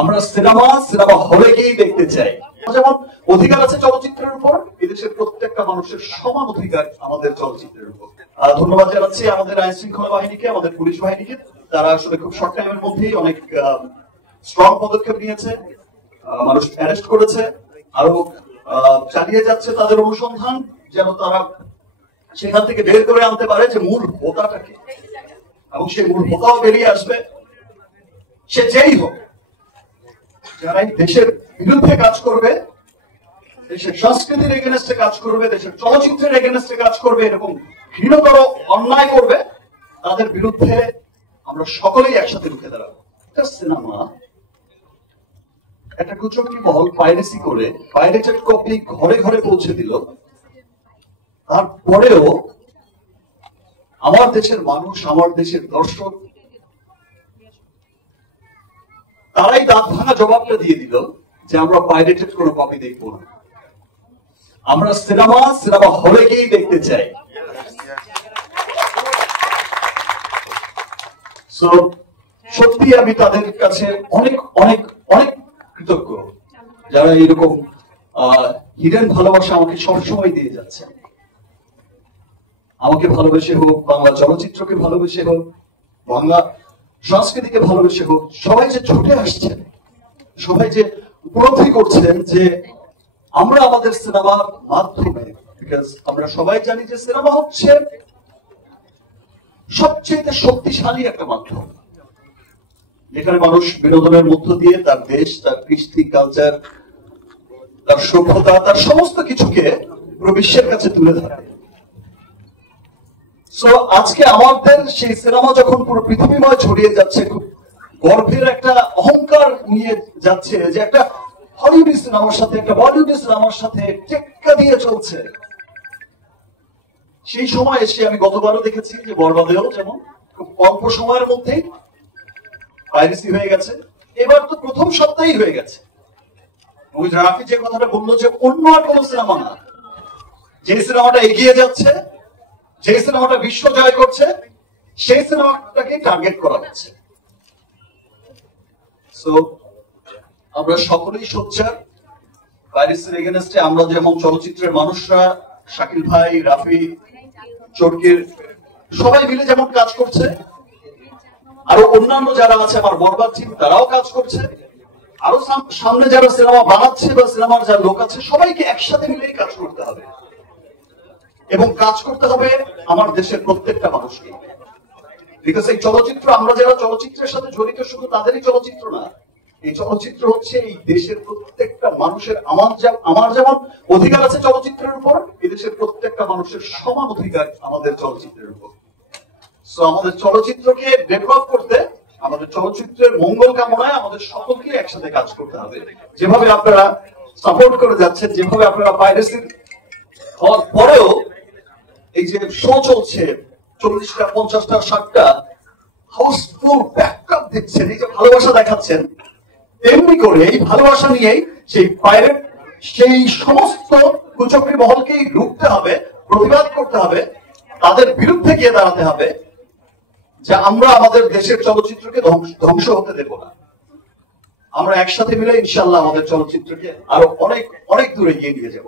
আমরা সিনেমা হলে গিয়েই দেখতে চাই। যেমন অধিকার আছে চলচ্চিত্রের উপর, এদেশের প্রত্যেকটা মানুষের সমান অধিকার আমাদের চলচ্চিত্রের উপর। ধন্যবাদ জানাচ্ছি আমাদের আইন শৃঙ্খলা বাহিনীকে, আমাদের পুলিশ বাহিনীকে। তারা আসলে খুব শর্ট টাইমের মধ্যেই অনেক স্ট্রং পদক্ষেপ নিয়েছে, মানুষ অ্যারেস্ট করেছে, আরো চালিয়ে যাচ্ছে তাদের অনুসন্ধান, যেন তারা সেখান থেকে বের করে আনতে পারে যে মূল হোতাটাকে, এবং সেই মূল হোতাও বেরিয়ে আসবে। সে যেই হোক, যারা দেশের বিরুদ্ধে কাজ করবে, দেশের সংস্কৃতির এগেনস্টে কাজ করবে, দেশের চলচ্চিত্রের এগেনস্টে কাজ করবে, এরকম ঘৃণতর অন্যায় করবে, তাদের বিরুদ্ধে আমরা সকলেই একসাথে রুখে দাঁড়াবো। একটা সিনেমা একটা কুচক্রী মহল পাইরেসি করে পাইরেটেড কপি ঘরে ঘরে পৌঁছে দিল, তারপরেও আমার দেশের মানুষ, আমার দেশের দর্শক, তারাই দাঁত ভাঙা জবাবটা দিয়ে দিল যে আমরা পাইরেটেড কোনো কপি দেখবো না, আমরা সিনেমা হলে গিয়েই দেখতে চাই। সত্যি আমি তাদের কাছে অনেক অনেক অনেক কৃতজ্ঞ, যারা এরকম হিডেন ভালোবাসা আমাকে সবসময় দিয়ে যাচ্ছে। আমাকে ভালোবেসে হোক, বাংলা চলচ্চিত্রকে ভালোবেসে হোক, বাংলা সংস্কৃতিকে ভালোবেসে হোক, সবাই যে ছুটে আসছেন, সবাই যে উপলব্ধি করছেন যে আমরা আমাদের সিনেমার মাধ্যমে, বিকজ আমরা সবাই জানি যে সিনেমা হচ্ছে সবচেয়ে শক্তিশালী একটা মাধ্যম, যেখানে মানুষ বিনোদনের মধ্য দিয়ে তার দেশ, তার কৃষ্টি, কালচার, তার সভ্যতা, তার সমস্ত কিছুকে পুরো বিশ্বের কাছে তুলে ধরে। আজকে আমাদের সেই সিনেমা যখন পুরো পৃথিবীময় ছড়িয়ে যাচ্ছে, খুব গর্বের একটা অহংকার নিয়ে যাচ্ছে যে একটা হলিউড সিনেমার সাথে, একটা বলিউড সিনেমার সাথে টেক্কা দিয়ে চলছে। সেই সময় এসে আমি গতবারও দেখেছি যে বরবাদেও যেমন খুব অল্প সময়ের মধ্যেই পাইরেসি হয়ে গেছে, এবার তো প্রথম সপ্তাহেই হয়ে গেছে। রাফি যে কথাটা বললো যে অন্য আর কোন সিনেমা না, যে সিনেমাটা এগিয়ে যাচ্ছে, যে সিনেমাটা বিশ্ব জয় করছে, সেই সিনেমাটাকে টার্গেট করা হচ্ছে। আমরা সকলেই সোচ্চার পাইরেসির এগেনস্টে। আমরা যেমন চলচ্চিত্রের মানুষরা, শাকিল ভাই, রাফি, চরকির, সবাই মিলে যেমন কাজ করছে, আরো অন্যান্য যারা আছে আমার বরবাদ টিম, তারাও কাজ করছে, আরো সামনে যারা সিনেমা বানাচ্ছে বা সিনেমার যারা লোক আছে, সবাইকে একসাথে মিলেই কাজ করতে হবে, এবং কাজ করতে হবে আমার দেশের প্রত্যেকটা মানুষকে। বিকজ এই চলচ্চিত্র, আমরা যারা চলচ্চিত্রের সাথে জড়িত, শুধু তাদেরই চলচ্চিত্র না, এই চলচ্চিত্র হচ্ছে এই দেশের প্রত্যেকটা মানুষের। আমার যেমন অধিকার আছে চলচ্চিত্রের উপর, এই দেশের প্রত্যেকটা মানুষের সমান অধিকার আমাদের চলচ্চিত্রের উপর। আমাদের চলচ্চিত্রকে ডেভেলপ করতে, আমাদের চলচ্চিত্রের মঙ্গল কামনায় আমাদের সকলকে একসাথে কাজ করতে হবে। যেভাবে আপনারা সাপোর্ট করে যাচ্ছেন, যেভাবে আপনারা পাইরেসির হওয়ার পরেও এই যে শো চলছে 40টা, 50টা, 60টা হাউসফুল ব্যাকআপ দিচ্ছেন, এই যে ভালোবাসা দেখাচ্ছেন, তেমনি করে এই ভালোবাসা নিয়েই সেই পাইরেট, সেই সমস্ত কুচক্রী মহলকেই রুখতে হবে, প্রতিবাদ করতে হবে, তাদের বিরুদ্ধে গিয়ে দাঁড়াতে হবে যে আমরা আমাদের দেশের চলচ্চিত্রকে ধ্বংস হতে দেব না। আমরা একসাথে মিলে ইনশাআল্লাহ আমাদের চলচ্চিত্রকে আরো অনেক অনেক দূরে এগিয়ে নিয়ে যাব।